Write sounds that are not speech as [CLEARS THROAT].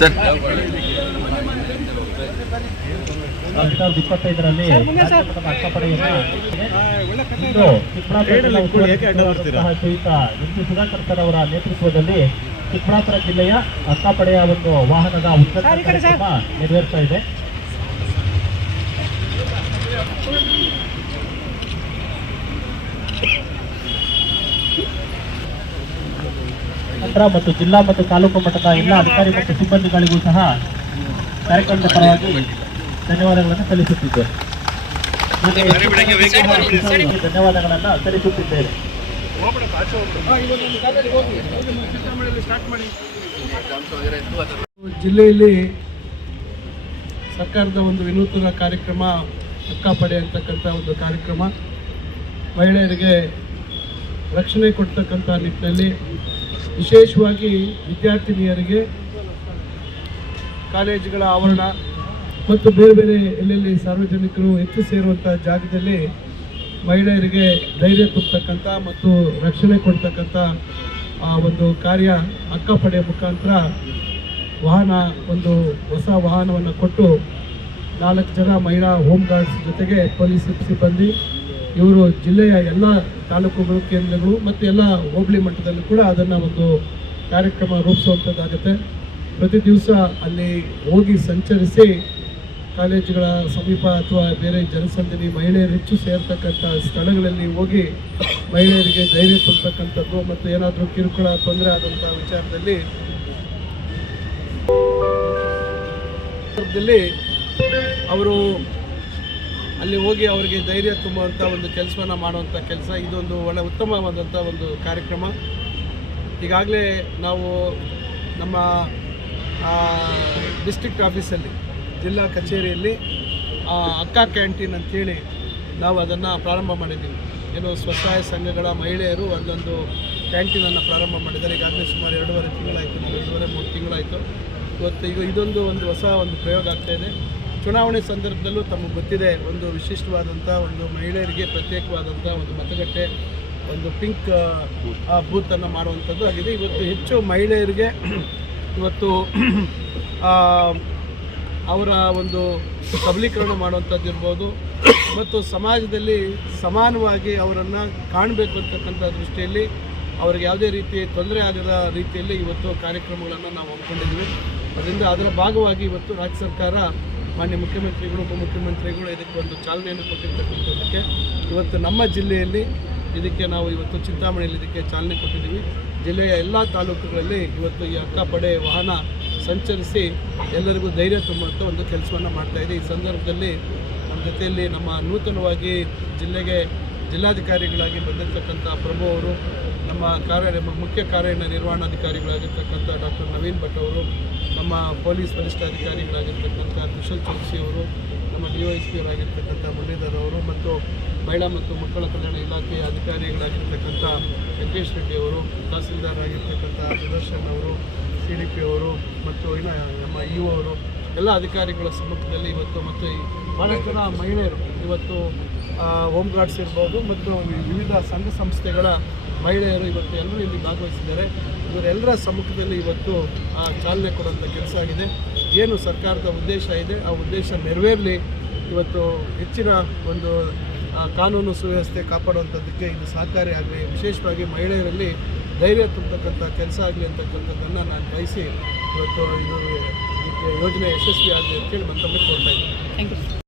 Sir. ಎರಡ್ ಸಾವಿರದ ಇಪ್ಪತ್ತೈದರಲ್ಲಿ Sudhakar sir. ಅವರ ನೇತೃತ್ವದಲ್ಲಿ ಚಿಕ್ಕಬಳ್ಳಾಪುರ ಜಿಲ್ಲೆಯ ಅಕ್ಕಪಡೆಯ ಒಂದು ವಾಹನದ ಉತ್ಸವ ಕಾರ್ಯಕ್ರಮ ನೆರವೇರ್ತಾ ಇದೆ. ನಂತರ ಮತ್ತು ಜಿಲ್ಲಾ ಮತ್ತು ತಾಲೂಕು ಮಟ್ಟದ ಎಲ್ಲ ಅಧಿಕಾರಿ ಮತ್ತು ಸಿಬ್ಬಂದಿಗಳಿಗೂ ಸಹ ಕಾರ್ಯಕ್ರಮದ ಪರವಾಗಿ ಧನ್ಯವಾದಗಳನ್ನು ಸಲ್ಲಿಸುತ್ತಿದ್ದೇನೆ ಧನ್ಯವಾದಗಳನ್ನು ಸಲ್ಲಿಸುತ್ತಿದ್ದೇನೆ ಜಿಲ್ಲೆಯಲ್ಲಿ ಸರ್ಕಾರದ ಒಂದು ವಿನೂತನ ಕಾರ್ಯಕ್ರಮ ಅಕ್ಕಪಡೆ ಅಂತಕ್ಕಂಥ ಒಂದು ಕಾರ್ಯಕ್ರಮ. ಮಹಿಳೆಯರಿಗೆ ರಕ್ಷಣೆ ಕೊಡ್ತಕ್ಕಂಥ ನಿಟ್ಟಿನಲ್ಲಿ ವಿಶೇಷವಾಗಿ ವಿದ್ಯಾರ್ಥಿನಿಯರಿಗೆ ಕಾಲೇಜುಗಳ ಆವರಣ ಮತ್ತು ಬೇರೆ ಬೇರೆ ಎಲ್ಲೆಲ್ಲಿ ಸಾರ್ವಜನಿಕರು ಹೆಚ್ಚು ಸೇರುವಂಥ ಜಾಗದಲ್ಲಿ ಮಹಿಳೆಯರಿಗೆ ಧೈರ್ಯ ತುಂಬತಕ್ಕಂಥ ಮತ್ತು ರಕ್ಷಣೆ ಕೊಡ್ತಕ್ಕಂಥ, ಆ, ಒಂದು ಕಾರ್ಯ ಅಕ್ಕಪಡೆ ಮುಖಾಂತರ ವಾಹನ, ಒಂದು ಹೊಸ ವಾಹನವನ್ನು ಕೊಟ್ಟು ನಾಲ್ಕು ಜನ ಮಹಿಳಾ ಹೋಮ್ ಗಾರ್ಡ್ಸ್ ಜೊತೆಗೆ ಪೊಲೀಸ್ ಸಿಬ್ಬಂದಿ ಇವರು ಜಿಲ್ಲೆಯ ಎಲ್ಲ ತಾಲೂಕುಗಳು ಕೇಂದ್ರಗಳು ಮತ್ತು ಎಲ್ಲ ಹೋಬಳಿ ಮಟ್ಟದಲ್ಲೂ ಕೂಡ ಅದನ್ನು ಒಂದು ಕಾರ್ಯಕ್ರಮ ರೂಪಿಸುವಂಥದ್ದಾಗುತ್ತೆ. ಪ್ರತಿ ದಿವಸ ಅಲ್ಲಿ ಹೋಗಿ ಸಂಚರಿಸಿ ಕಾಲೇಜುಗಳ ಸಮೀಪ ಅಥವಾ ಬೇರೆ ಜನಸಂದಣಿ ಮಹಿಳೆಯರು ಹೆಚ್ಚು ಸೇರ್ತಕ್ಕಂಥ ಸ್ಥಳಗಳಲ್ಲಿ ಹೋಗಿ ಮಹಿಳೆಯರಿಗೆ ಧೈರ್ಯ ಕೊಡ್ತಕ್ಕಂಥದ್ದು ಮತ್ತು ಏನಾದರೂ ಕಿರುಕುಳ, ತೊಂದರೆ ಆದಂಥ ವಿಚಾರದಲ್ಲಿ ಅವರು ಅಲ್ಲಿ ಹೋಗಿ ಅವರಿಗೆ ಧೈರ್ಯ ತುಂಬುವಂಥ ಒಂದು ಕೆಲಸವನ್ನು ಮಾಡುವಂಥ ಕೆಲಸ. ಇದೊಂದು ಒಳ್ಳೆ ಉತ್ತಮವಾದಂಥ ಒಂದು ಕಾರ್ಯಕ್ರಮ. ಈಗಾಗಲೇ ನಾವು ನಮ್ಮ ಡಿಸ್ಟ್ರಿಕ್ಟ್ ಆಫೀಸಲ್ಲಿ ಜಿಲ್ಲಾ ಕಚೇರಿಯಲ್ಲಿ ಅಕ್ಕ ಕ್ಯಾಂಟೀನ್ ಅಂಥೇಳಿ ನಾವು ಅದನ್ನು ಪ್ರಾರಂಭ ಮಾಡಿದ್ದೀವಿ. ಏನು ಸ್ವಸಹಾಯ ಸಂಘಗಳ ಮಹಿಳೆಯರು ಅಲ್ಲೊಂದು ಕ್ಯಾಂಟೀನನ್ನು ಪ್ರಾರಂಭ ಮಾಡಿದ್ದಾರೆ. ಈಗಾಗಲೇ ಸುಮಾರು ಎರಡೂವರೆ ತಿಂಗಳಾಯಿತು ಎರಡೂವರೆ ಮೂರು ತಿಂಗಳಾಯಿತು. ಇವತ್ತು ಈಗ ಇದೊಂದು ಒಂದು ಹೊಸ ಒಂದು ಪ್ರಯೋಗ ಆಗ್ತಾ ಇದೆ. ಚುನಾವಣೆ ಸಂದರ್ಭದಲ್ಲೂ ತಮಗೆ ಗೊತ್ತಿದೆ, ಒಂದು ವಿಶಿಷ್ಟವಾದಂಥ ಒಂದು ಮಹಿಳೆಯರಿಗೆ ಪ್ರತ್ಯೇಕವಾದಂಥ ಒಂದು ಮತಗಟ್ಟೆ, ಒಂದು ಪಿಂಕ್ ಬೂತನ್ನು ಮಾಡುವಂಥದ್ದು ಆಗಿದೆ. ಇವತ್ತು ಹೆಚ್ಚು ಮಹಿಳೆಯರಿಗೆ [CLEARS THROAT] ಇವತ್ತು [CLEARS THROAT] ಅವರ ಒಂದು ಸಬಲೀಕರಣ ಮಾಡುವಂಥದ್ದು ಇರ್ಬೋದು. [CLEARS THROAT] ಮತ್ತು ಸಮಾಜದಲ್ಲಿ ಸಮಾನವಾಗಿ ಅವರನ್ನು ಕಾಣಬೇಕು ಅಂತಕ್ಕಂಥ ದೃಷ್ಟಿಯಲ್ಲಿ ಅವ್ರಿಗೆ ಯಾವುದೇ ರೀತಿ ತೊಂದರೆ ಆಗದ ರೀತಿಯಲ್ಲಿ ಇವತ್ತು ಕಾರ್ಯಕ್ರಮಗಳನ್ನು ನಾವು ಹಮ್ಮಿಕೊಂಡಿದ್ದೀವಿ. ಅದರಿಂದ ಅದರ ಭಾಗವಾಗಿ ಇವತ್ತು ರಾಜ್ಯ ಸರ್ಕಾರ ಮಾನ್ಯ ಮುಖ್ಯಮಂತ್ರಿಗಳು, ಉಪಮುಖ್ಯಮಂತ್ರಿಗಳು ಇದಕ್ಕೆ ಒಂದು ಚಾಲನೆಯನ್ನು ಕೊಟ್ಟಿರ್ತಕ್ಕಂಥದ್ದಕ್ಕೆ ಇವತ್ತು ನಮ್ಮ ಜಿಲ್ಲೆಯಲ್ಲಿ ಇದಕ್ಕೆ ನಾವು ಇವತ್ತು ಚಿಂತಾಮಣಿಯಲ್ಲಿ ಇದಕ್ಕೆ ಚಾಲನೆ ಕೊಟ್ಟಿದ್ದೀವಿ. ಜಿಲ್ಲೆಯ ಎಲ್ಲ ತಾಲೂಕುಗಳಲ್ಲಿ ಇವತ್ತು ಈ ಅಕ್ಕಪಡೆ ವಾಹನ ಸಂಚರಿಸಿ ಎಲ್ಲರಿಗೂ ಧೈರ್ಯ ತುಂಬುವಂಥ ಒಂದು ಕೆಲಸವನ್ನು ಮಾಡ್ತಾ ಇದೆ. ಈ ಸಂದರ್ಭದಲ್ಲಿ ನಮ್ಮ ಜೊತೆಯಲ್ಲಿ ನಮ್ಮ ನೂತನವಾಗಿ ಜಿಲ್ಲೆಗೆ ಜಿಲ್ಲಾಧಿಕಾರಿಗಳಾಗಿ ಬಂದಿರತಕ್ಕಂಥ ಪ್ರಭು ಅವರು, ನಮ್ಮ ಕಾರ್ಯ ಮುಖ್ಯ ಕಾರ್ಯ ನಿರ್ವಹಣಾಧಿಕಾರಿಗಳಾಗಿರ್ತಕ್ಕಂಥ ಡಾಕ್ಟರ್ ನವೀನ್ ಭಟ್ ಅವರು, ನಮ್ಮ ಪೊಲೀಸ್ ವರಿಷ್ಠಾಧಿಕಾರಿಗಳಾಗಿರ್ತಕ್ಕಂಥ ಕುಶಲ್ ಚೌಕ್ಸಿ ಅವರು, ನಮ್ಮ ಡಿ ಒ ಎಸ್ ಪಿ ಅವರಾಗಿರ್ತಕ್ಕಂಥ ಮುರಳೀಧರ್ ಅವರು ಮತ್ತು ಮಹಿಳಾ ಮತ್ತು ಮಕ್ಕಳ ಕಲ್ಯಾಣ ಇಲಾಖೆಯ ಅಧಿಕಾರಿಗಳಾಗಿರ್ತಕ್ಕಂಥ ವೆಂಕಟೇಶ್ ರೆಡ್ಡಿ ಅವರು, ತಹಸೀಲ್ದಾರ್ ಆಗಿರ್ತಕ್ಕಂಥ ಸುದರ್ಶನ್ ಅವರು, ಸಿ ಡಿ ಪಿ ಅವರು ಮತ್ತು ಇನ್ನು ನಮ್ಮ ಇ ಅವರು, ಎಲ್ಲ ಅಧಿಕಾರಿಗಳ ಸಮ್ಮುಖದಲ್ಲಿ ಇವತ್ತು ಮತ್ತು ಈ ಮಹಿಳೆಯರು ಇವತ್ತು ಹೋಮ್ ಗಾರ್ಡ್ಸ್ ಇರ್ಬೋದು ಮತ್ತು ವಿವಿಧ ಸಂಘ ಸಂಸ್ಥೆಗಳ ಮಹಿಳೆಯರು ಇವತ್ತು ಎಲ್ಲರೂ ಇಲ್ಲಿ ಭಾಗವಹಿಸಿದ್ದಾರೆ. ಇವರೆಲ್ಲರ ಸಮ್ಮುಖದಲ್ಲಿ ಇವತ್ತು ಆ, ಚಾಲನೆ ಕೊಡುವಂಥ ಕೆಲಸ ಆಗಿದೆ. ಏನು ಸರ್ಕಾರದ ಉದ್ದೇಶ ಇದೆ ಆ ಉದ್ದೇಶ ನೆರವೇರಲಿ. ಇವತ್ತು ಹೆಚ್ಚಿನ ಒಂದು ಕಾನೂನು ಸುವ್ಯವಸ್ಥೆ ಕಾಪಾಡುವಂಥದ್ದಕ್ಕೆ ಇದು ಸಹಕಾರಿಯಾಗಲಿ ವಿಶೇಷವಾಗಿ ಮಹಿಳೆಯರಲ್ಲಿ ಧೈರ್ಯ ತುಂಬತಕ್ಕಂಥ ಕೆಲಸ ಆಗಲಿ ಅಂತಕ್ಕಂಥದ್ದನ್ನು ನಾನು ಬಯಸಿ ಇವತ್ತು ಇದು ಯೋಜನೆ ಯಶಸ್ವಿ ಆಗಲಿ ಅಂತೇಳಿ ಮತ್ತೊಮ್ಮೆ ಕೊಡ್ತಾ ಇದ್ದೀನಿ. Thank you